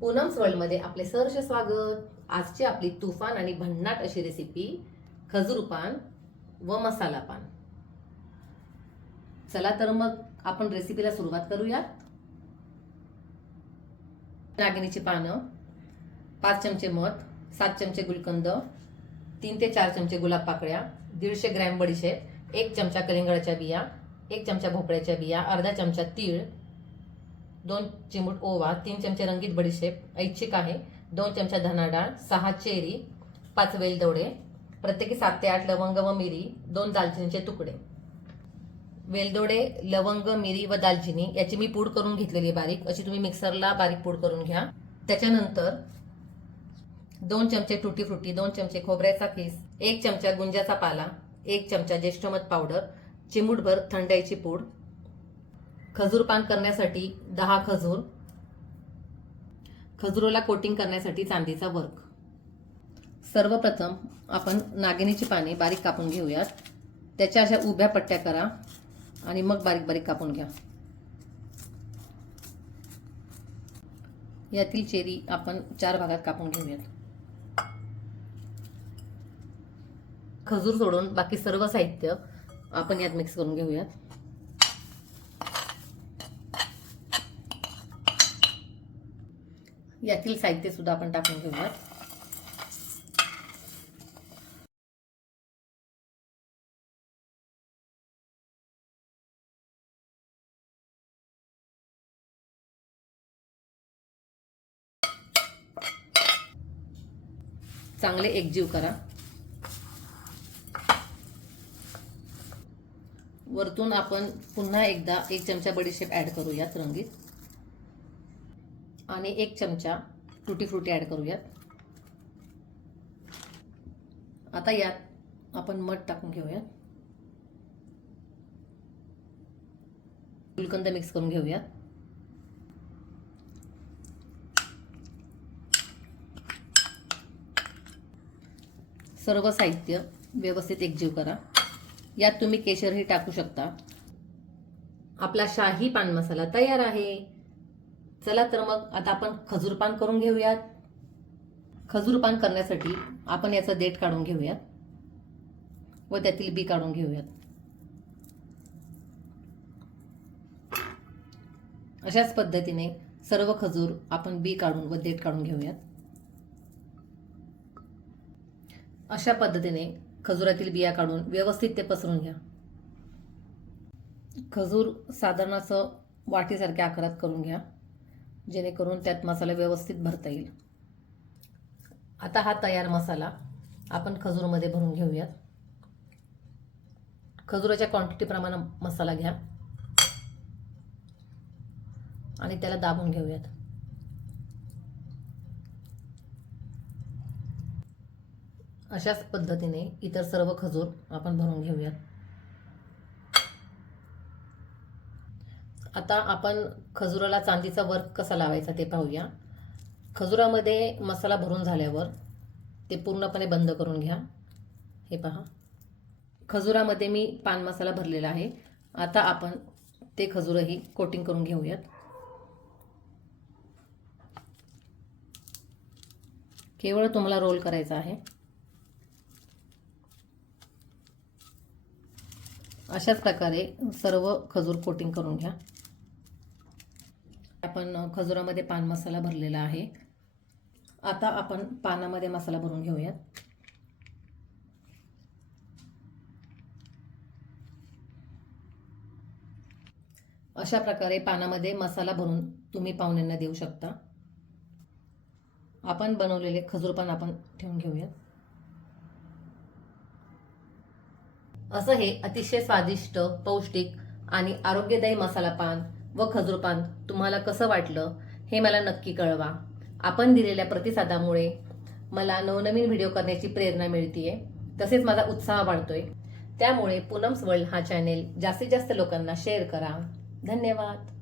पूनम्स वर्ल्डमध्ये आपले सहर्ष स्वागत. आजची आपली तुफान आणि भन्नाट अशी रेसिपी खजूर पान व मसाला पान. चला तर मग आपण रेसिपीला सुरुवात करूया नागिनीची पानं पाच चमचे मध सात चमचे गुलकंद तीन ते चार चमचे गुलाब पाकळ्या दीडशे ग्रॅम बडीशेप एक चमचा कलिंगडाच्या बिया एक चमचा भोपळ्याच्या बिया अर्धा चमचा तीळ दोन चिमूट ओवा तीन चमचे रंगीत बडीशेप ऐच्छिक आहे. दोन चमचा धना डाळ सहा चेरी पाच वेलदोडे प्रत्येकी सात ते आठ लवंग व मिरी दोन दालचिनीचे तुकडे. वेलदोडे लवंग मिरी व दालचिनी याची मी पूड करून घेतलेली बारीक. अशी तुम्ही मिक्सरला बारीक पूड करून घ्या. त्याच्यानंतर दोन चमचे टुटी फ्रुटी दोन चमचे खोबऱ्याचा किस एक चमचा गुंजाचा पाला एक चमचा ज्येष्ठमध पावडर चिमूटभर थंडाईची पूड खजूर पान करण्यासाठी दहा खजूर. खजुराला कोटिंग करण्यासाठी चांदीचा वर्क सर्वप्रथम आपण नागिनीची पाने बारीक कापून घेऊयात. त्याच्या अशा उभ्या पट्ट्या करा आणि मग बारीक बारीक कापून घ्या. यातील चेरी आपण चार भागात कापून घेऊयात. खजूर सोडून बाकी सर्व साहित्य आपण यात मिक्स करून घेऊयात. यातील साहित्य सुद्धा आपण टाकून घेऊयात. चांगले एकजीव करा. वरतून आपण पुन्हा एकदा एक चमचा बडीशेप ऍड करूयात रंगीत. आणि एक चमचा टुटी फ्रुटी ॲड करूयात. आता यात आपण मध टाकून घेऊयात. गुलकंद मिक्स करून घेऊयात. सर्व साहित्य व्यवस्थित एकजीव करा. यात तुम्ही केशरही टाकू शकता. आपला शाही पान मसाला तयार आहे. चला तर मग आता आपण खजूर पान करून घेऊयात. खजूर पान करण्यासाठी आपण याचं देठ काढून घेऊयात. व त्यातील बी काढून घेऊयात. अशाच पद्धतीने सर्व खजूर आपण बी काढून व देठ काढून घेऊयात. अशा पद्धतीने खजुरातील बिया काढून व्यवस्थित ते पसरून घ्या. खजूर साधारण असं वाटीसारख्या आकारात करून घ्या. जेणेकरून त्यात मसाला व्यवस्थित भरता येईल. आता हा तयार मसाला आपण खजूरमध्ये भरून घेऊयात. खजुराच्या क्वांटिटीप्रमाणे मसाला घ्या. आणि त्याला दाबून घेऊयात. अशाच पद्धतीने इतर सर्व खजूर आपण भरून घेऊयात. आता आपण खजुराला चांदीचा वर्क कसा लावायचा ते पाहूया. खजुरामध्ये मसाला भरून झाल्यावर ते पूर्णपणे बंद करून घ्या. हे पहा. खजुरामध्ये मी पान मसाला भरलेला आहे. आता आपण ते खजूरही कोटिंग करून घेऊयात. केवळ तुम्हाला रोल करायचा आहे. अशाच प्रकारे सर्व खजूर कोटिंग करून घ्या. खजुरामध्ये पान मसाला भरलेला आहे. आता आपण पानामध्ये मसाला भरून घेऊयात. अशा प्रकारे पानामध्ये मसाला भरून तुम्ही पाहुण्यांना देऊ शकता. आपण बनवलेले खजूर पान आपण ठेवून घेऊयात. असं हे अतिशय स्वादिष्ट पौष्टिक आणि आरोग्यदायी मसाला पान व खजूरपान तुम्हाला कसं वाटलं हे मला नक्की कळवा. आपण दिलेल्या प्रतिसादामुळे मला नवनवीन व्हिडिओ करण्याची प्रेरणा मिळतीये. तसेच माझा उत्साह वाढतोय. त्यामुळे पूनम्स वर्ल्ड हा चॅनेल जास्तीत जास्त लोकांना शेअर करा. धन्यवाद.